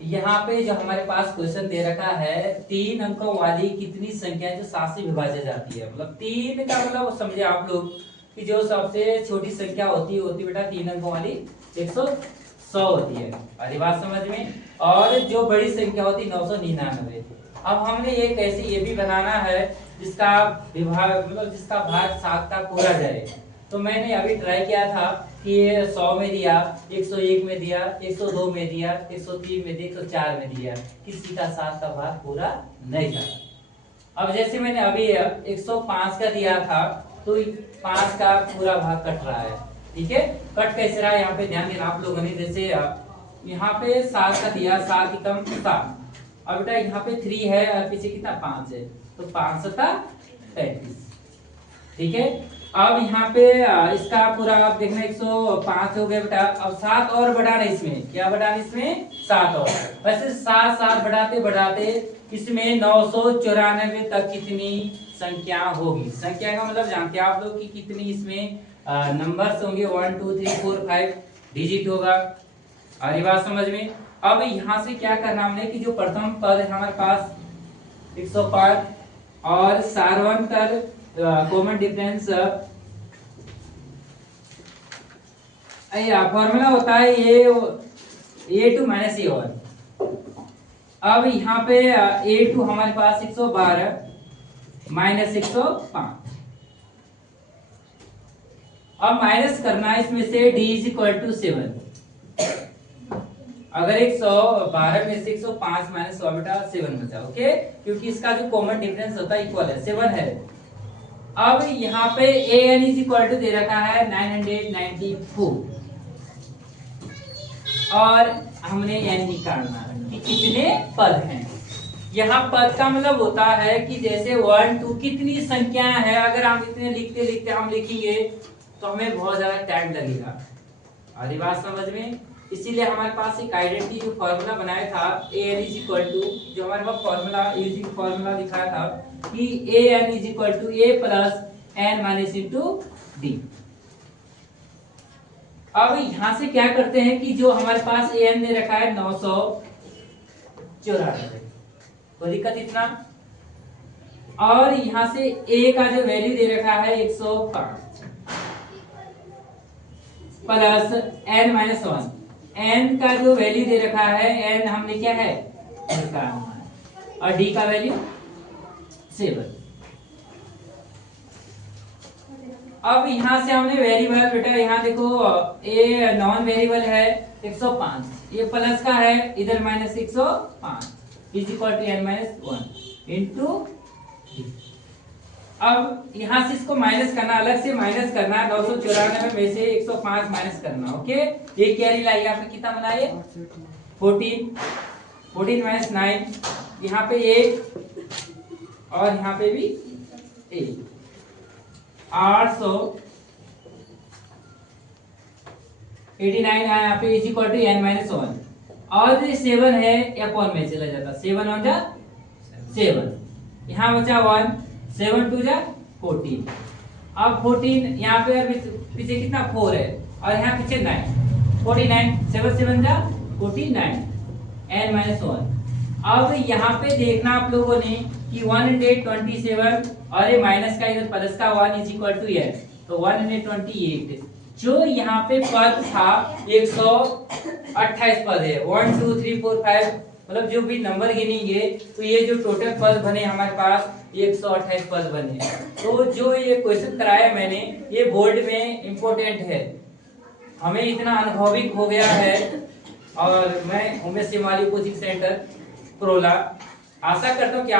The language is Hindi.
यहाँ पे जो हमारे पास क्वेश्चन दे रखा है 3 अंकों वाली कितनी संख्या जो 7 से विभाज्य जाती है। मतलब 3 का मतलब समझे आप लोग कि जो सबसे छोटी संख्या होती बेटा 3 अंकों वाली 100 होती है। अरे बात समझ में। और जो बड़ी संख्या होती 999। अब हमने ये कैसे ये भी बनाना है जिसका विभाग मतलब जिसका भाग 7 का पूरा जाए। तो मैंने अभी ट्राई किया था कि ये 100 में दिया, 101 में दिया, 102 में दिया, 103 में दिया, 104 में दिया, किसी का 7 का भाग पूरा नहीं था। अब जैसे मैंने अभी 105 का दिया था तो 5 का पूरा भाग कट रहा है। ठीक है, कट कैसे रहा है यहाँ पे ध्यान देना आप लोगों ने। जैसे यहाँ पे 7 का दिया, 7 एकम 7। अब बेटा यहाँ पे 3 है और पीछे कितना 5 है, तो 5 सता 35। ठीक है, अब यहाँ पे इसका पूरा आप देखना 105 हो गया बेटा। अब 7 और बढ़ाना, इसमें क्या बढ़ाना, इसमें 7 और। वैसे 7 7 बढ़ाते बढ़ाते इसमें 994 तक कितनी संख्या होगी। संख्या का मतलब जानते हैं आप लोग कि कितनी इसमें नंबर्स होंगे, 1 2 3 4 5 डिजिट होगा। और ये बात समझ में। अब यहाँ से क्या करना हमने कि जो प्रथम पद है हमारे पास 105 और सार्वंतर कॉमन डिफरेंस फॉर्मूला होता है ए टू माइनस ए वन। अब यहाँ पे ए टू हमारे पास 112 माइनस 105। अब माइनस करना है इसमें से d इज इक्वल टू 7। अगर 112 में से 105 माइनस 100 बेटा 7 बचा। ओके, क्योंकि इसका जो कॉमन डिफरेंस होता है इक्वल है, 7 है। अब यहाँ पे an इज इक्वल टू दे रखा है 994 और हमने n निकालना है कि कितने पद हैं। यहाँ पद का मतलब होता है कि जैसे 1 2 कितनी संख्या है। अगर हम इतने लिखते लिखते हम लिखेंगे तो हमें बहुत ज्यादा टाइम लगेगा। और ये बात समझ में। इसीलिए हमारे पास एक आइडेंटिटी जो फॉर्मूला बनाया था an इज इक्वल टू, जो हमारे पास फॉर्मूला यूजिंग फॉर्मूला दिखाया था कि an is equal to a plus n minus into d. अब यहां से क्या करते हैं कि जो हमारे पास an दे रखा है 994, कोई दिक्कत इतना। और यहां से a का जो वैल्यू दे रखा है 105 प्लस n माइनस 1। n का जो वैल्यू दे रखा है n हमने क्या है निकालना है, और d का वैल्यू 7। अब यहां से हमने वेरिएबल बेटा यहाँ देखो a नॉन वेरिएबल है 105, ये प्लस का है इधर minus 105 is equal to n minus 1 into. अब यहां से इसको माइनस करना, अलग से माइनस करना, 994 में से 105 माइनस करना। ओके, ये कैरी लाइए आपने कितना बनाए 14 माइनस 9, यहाँ पे 8 और यहाँ पे भी 8, 889 आया यहाँ पे is equal to n minus 1। और जो 7 है अपॉन में चला जाता, 7 ऑन जा 7, यहाँ बचा 1, 7 2 जा 14। अब 14 यहाँ पे पीछे कितना 4 है और यहाँ पीछे 9, 49, 7 7 जा 49 n माइनस 1। अब यहाँ पे देखना आप लोगों ने कि 127 और ये माइनस का इधर प्लस का 1 इज इक्वल टू n, तो 128। जो यहाँ पे पद था 128 पद है, 1 2 3 4 5 मतलब जो भी नंबर गिनेंगे तो ये जो टोटल पद बने हमारे पास 128 पद बने। तो जो ये क्वेश्चन कराया मैंने ये बोर्ड में इम्पोर्टेंट है, हमें इतना अनुभविक हो गया है। और मैं उमेश सिमाली कोचिंग सेंटर प्रोला, आशा करता हूँ कि आप